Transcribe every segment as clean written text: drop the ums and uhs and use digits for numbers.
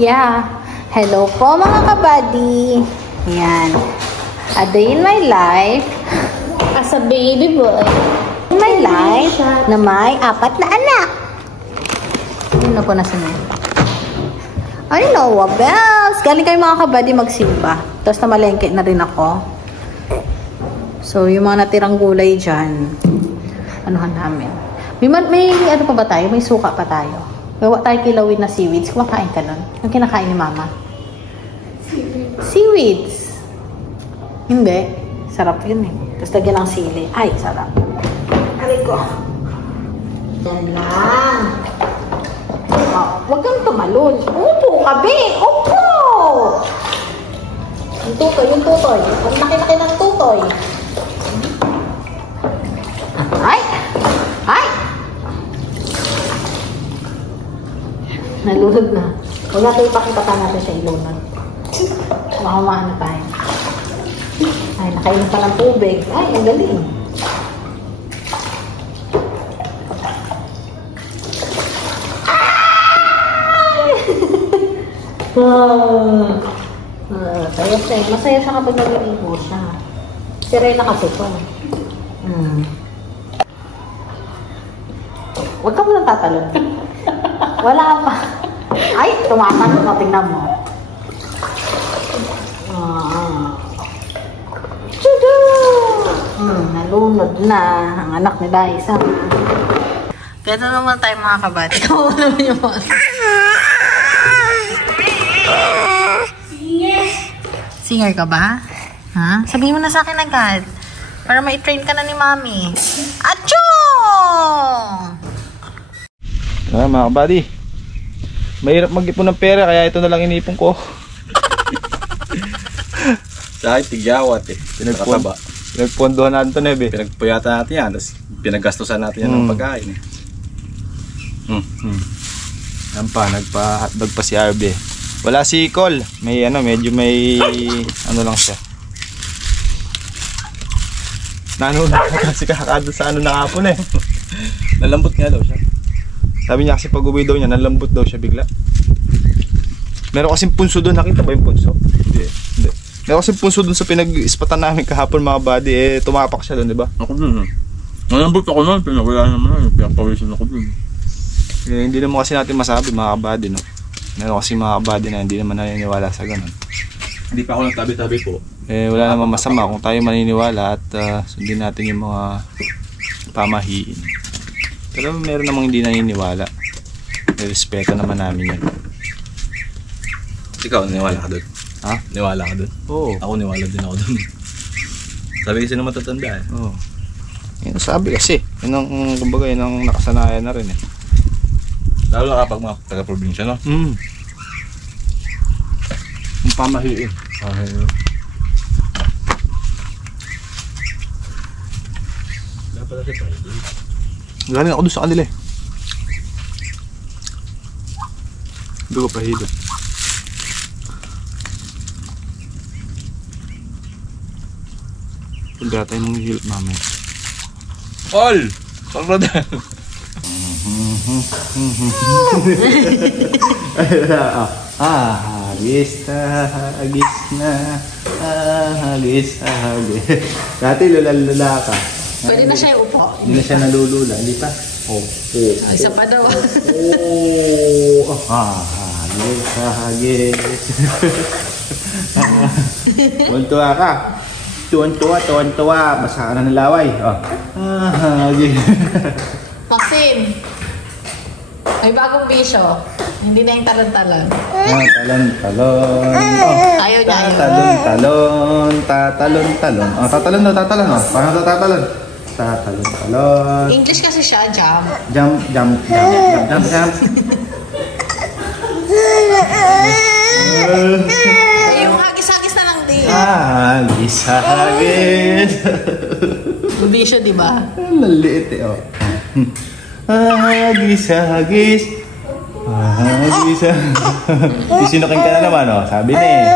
Yeah. Hello po mga kabady. Yan. A day in my life as a baby boy. In my life na may 4 na anak. Yun na po na sunod. I know, bells. Galing kayo mga kabady magsimba. Tapos namalengke na rin ako. So, yung mga natirang gulay dyan, anuhan namin. May ano pa ba tayo? May suka pa tayo. Gawa tayo kilawin na seaweeds. Kumakain ka nun. Yung kinakain ni mama. Seaweeds. Hindi. Sarap yun eh. Tapos lagyan ng sili. Ay, sarap. Aray ko. Yan lang. Oh, huwag kang tumalon. Upo ka, be. Upo! Yung tutoy, yung tutoy. Ang laki-laki ng tutoy. Ay! Ay! Nalunod na. Huwag natin ipakita natin sa ilunod. Makamaan na tayo. Ay, nakainom pa ng tubig. Ay, ang galing. Masaya siya kapag naliligo siya. Sirena kasi ito. Huwag ka mo lang tatalon. Wala pa. Ay, tumatanong na. Tingnan mo. Tudu! Nalunod na ang anak ni Daisa. Gano'n naman tayo mga kabati. Ikaw naman yung mga. Singer ka ba? Ha? Sabihin mo na sa akin agad. Para ma-train ka na ni Mami. Achoo! Mga kabady. Mahirap mag-ipon ng pera kaya ito na lang inipon ko. Sa akin, tigyawat eh. Pinagpondohan natin ito, Nebe. Pinagpuyatan natin yan. Tapos pinagastusan natin yan ng pagkain eh. Yan pa, nagpa-hotdog pa si Arbe. Wala si Cole. May medyo may lang siya. Nanood kasi kakado sa nakapon eh. Nalambot nga daw siya. Sabi niya kasi pag uwi daw niya, nalambot daw siya bigla. Meron kasing punso doon. Nakita ba yung punso? Hindi. Meron kasing punso doon sa pinag-ispatan namin kahapon mga buddy. Tumapak siya doon, di ba? Ako doon. Nalambot ako noon. Pinawala naman. Pinapawisin ako doon. Hindi naman kasi natin masabi mga buddy, no? Meron kasi mga kabady na hindi naman naniniwala sa ganun. Hindi pa ako nagtabi-tabi po. Wala naman masama kung tayo maniniwala at sundin natin yung mga pamahiin. Pero meron namang hindi naniniwala. Respeto naman namin yan. Ikaw, niwala ka doon? Ha? Niwala ka doon? Oo. Ako niwala din ako doon. Sabi kasi na matatanda eh. Oo. Yan sabi kasi. Yun ang, kumbaga, yun ang nakasanayan na rin eh. Lalo na kapag mga taga-probinsya, no? Yung pamahiin. Dapat kasi pa. Galing ako doon sa kanila eh. Dugo pahido. Punta tayo ng hilot mamaya. All! Pagladan! Hagis na. Dati lula ka. Pwede na siya upo. Hindi na siya nalulula, hindi pa? Isa pa daw. Hagis. Tuwan-tuwa ka. Tuwan-tuwa. Basa ka na ng laway. Hagis. Maxine, may bagong bisyo. Hindi na yung talon-talon. Talon-talon. Ayaw niya. Tatalon-talon. Tatalon daw. Parang tatalon. Tatalon-talon. English kasi siya, jump. Jump. Yung hagis-hagis na lang din. Hagis. Bisyo, di ba? Maliit eh, oh. Hagis. Isinukin ka na naman, oh. Sabi na eh.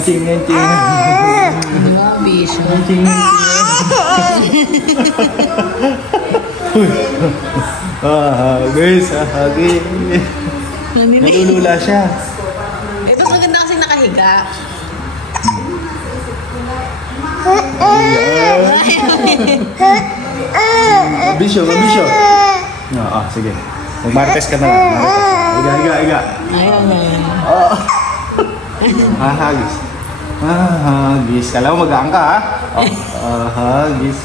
Ching. Bisyo. Ching. Hagis. Nalulula siya. Ito maganda kasi nakahiga. Bisyo. Sige. Mag-marites ka na lang. Higa. Ayun. Hagis. Kala mo mag-aang ka, ha? Hagis.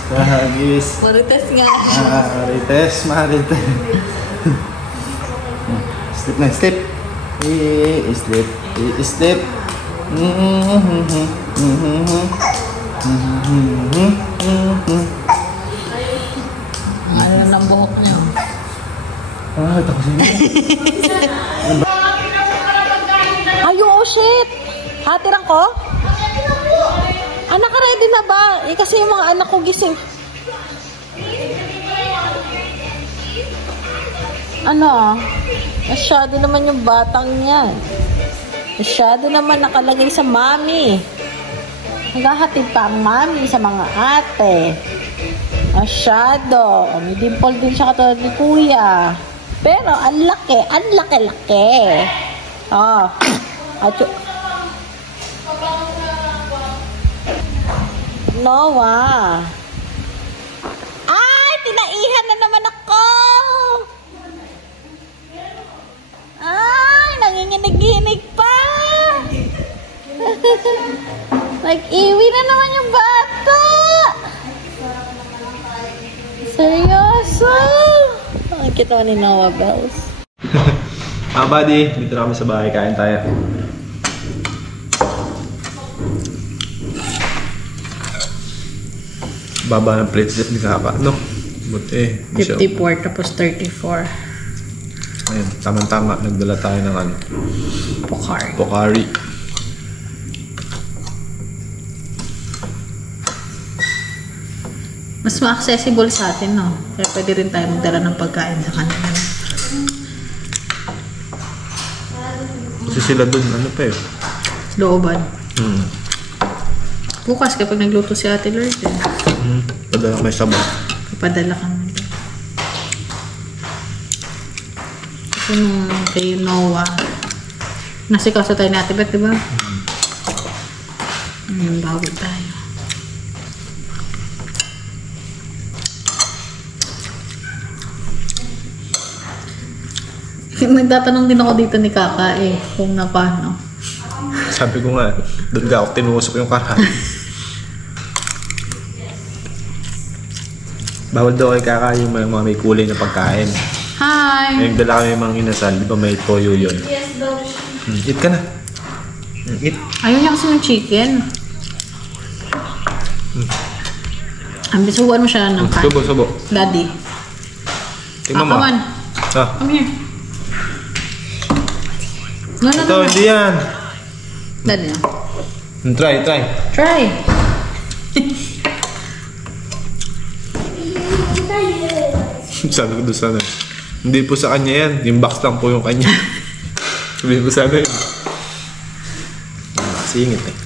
Marites nga. Marites. Slip na, slip. Slip. Ano ng buhok niyo? Tapos yun. Ay, oh shit! Hatiran ko? Anak ka ready na ba? Kasi yung mga anak ko gising. Ano? Masyado naman yung batang yan. Masyado naman nakalagay sa mami. Naghahatid pa ang mami sa mga ate. Masyado. May dimple din siya katulad ni kuya. Pero ang laki. Oh. Noah. Ay, tinaihan na naman ako. Ay, nanginginig-ginig pa. Nag-iwi na naman yung bata. Seryoso. Ang kita ni Noah Bells. Mga buddy, dito na kami sa bahay. Kain tayo. Baba ng plate set ni Kaka, no? Buti. 54 tapos 34. Ayun, tama-tama. Nagdala tayo ng ano? Pocari. Mas ma-accessible sa atin, no? Kaya pwede rin tayo magdala ng pagkain sa kanila. Kasi sila dun, ano pa eh? Looban. Bukas kapag nagluto si Ate Lourdes. Padala may sabaw. Ipadala kami. Kasi nung kay Noah, nasikaso tayo ni Ate Beth, diba? Bago tayo. Nagtatanong din ako dito ni Kaka kung na paano. Sabi ko nga, doon ka ako tinusok yung karan. Bawal daw kay Kaka yung mga may kulay na pagkain. Hi! Ngayon dala kami mga inasal, di ba may toyo yun? Yes, daw. Eat ka na. Eat. Ayaw niya kasi ng chicken. Ambisuan mo siya ng kain. Subo. Daddy. Tingnan mo. Come on. Come here. No. Ito, hindi yan. Daddy na. Try. Try. Sabi ko doon sana. Hindi po sa kanya yan. Yung box lang po yung kanya. Sabi ko sana yun. Singit eh.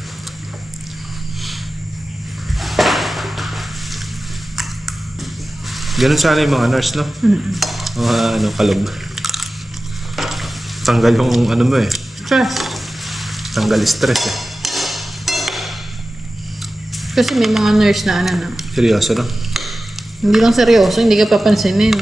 Ganun sana yung mga nurse, no? Mga kalog. Tanggal yung ano mo eh. Stress. Tanggal stress eh. Kasi may mga nurse na ano. Seryoso no? Hindi lang seryoso, hindi ka papansinin.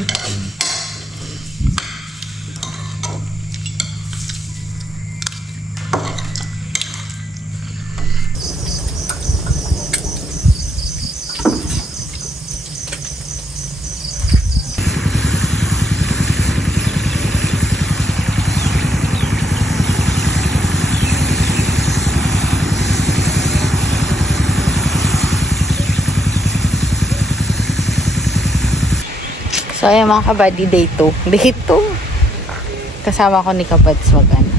So, ayan mga kabady, day 2. Day 2. Kasama ko ni Kabads mag-ano.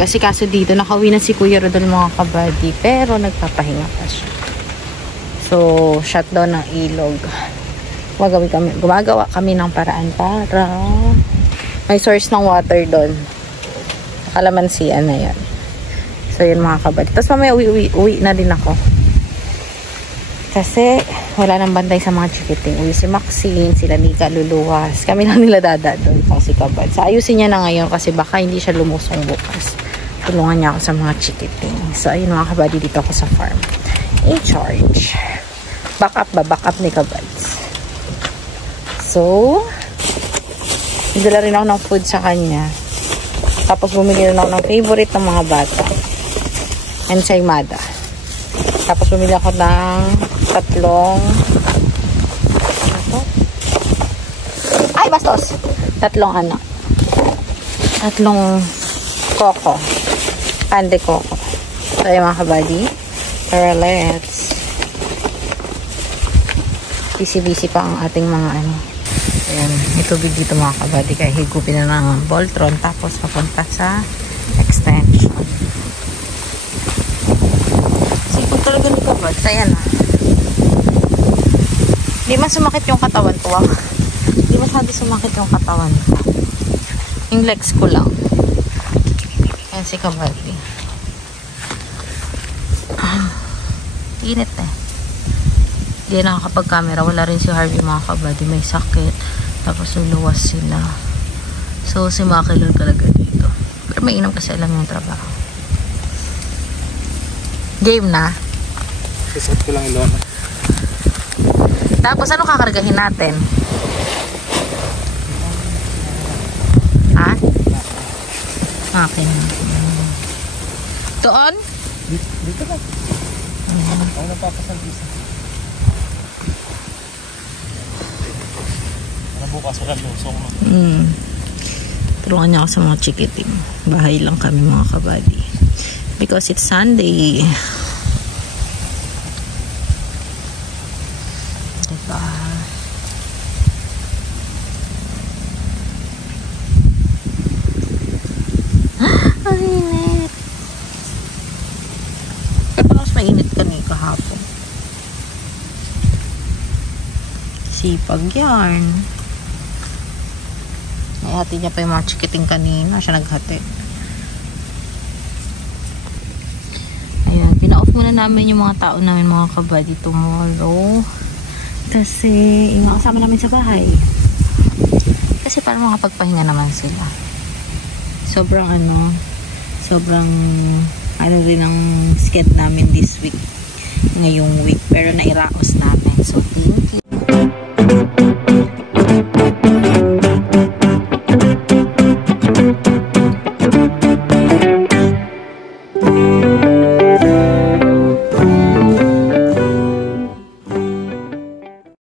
Kasi kaso dito, nakauwi na si Kuya Rodol mga kabady. Pero nagpapahinga pa siya. So, shutdown ng ilog. Gumagawa kami ng paraan para may source ng water doon. Kalamansian na yan. So, yun mga kabady. Tapos mamaya uwi na din ako. Kasi Wala nang bantay sa mga chikiting. Uwi si Maxine, sila Nika luluwas. Kami lang nila dada doon pang si Kabad. So, ayusin niya na ngayon kasi baka hindi siya lumusong bukas. Tulungan niya ako sa mga chikiting. So, ayun mga kabady, dito ako sa farm. In charge. Back up ni Kabads. So, nagdala rin ako ng food sa kanya. Tapos bumili rin ako ng favorite ng mga bata. Ensaymada. Tapos bumili ako ng tatlong anak. Tatlong coco. Pande coco. So, yung mga kabady. Pero let's busy pa ang ating mga ano. Ayan, may tubig dito mga kabady. Kaya higupin na ng Voltron. Tapos papunta sa extension. Sipag talaga ni Kabad. Ayan na. Hindi man sumakit yung katawan ko. Hindi masyado sumakit yung katawan ko. Yung legs ko lang. Ayan si Kabad. Init eh. Hindi nakakapag-camera. Wala rin si Harvey mga kabady. May sakit. Tapos luluwas sila. So si Maki lang talaga dito. Pero may inom kasi alam yung trabaho. Game na. Isot ko lang ilona. Tapos ano kakargahin natin? Ha? Akin. Doon? Dito lang. Ako napapasal isa. Bukas wala lusong. Tulungan niya ako sa mga chikiting. Bahay lang kami mga kabady. Because it's Sunday. Diba? Ang init. Pero mas mainit kanina kahapon. Sipag yan. Hati niya pa yung mga chikiting kanina. Siya naghati. Ayan. Pina-off muna namin yung mga tao namin mga kabady tomorrow. Kasi yung kasama namin sa bahay. Kasi para makapagpahinga naman sila. Sobrang rin ang sked namin this week. Ngayong week. Pero nairaos namin.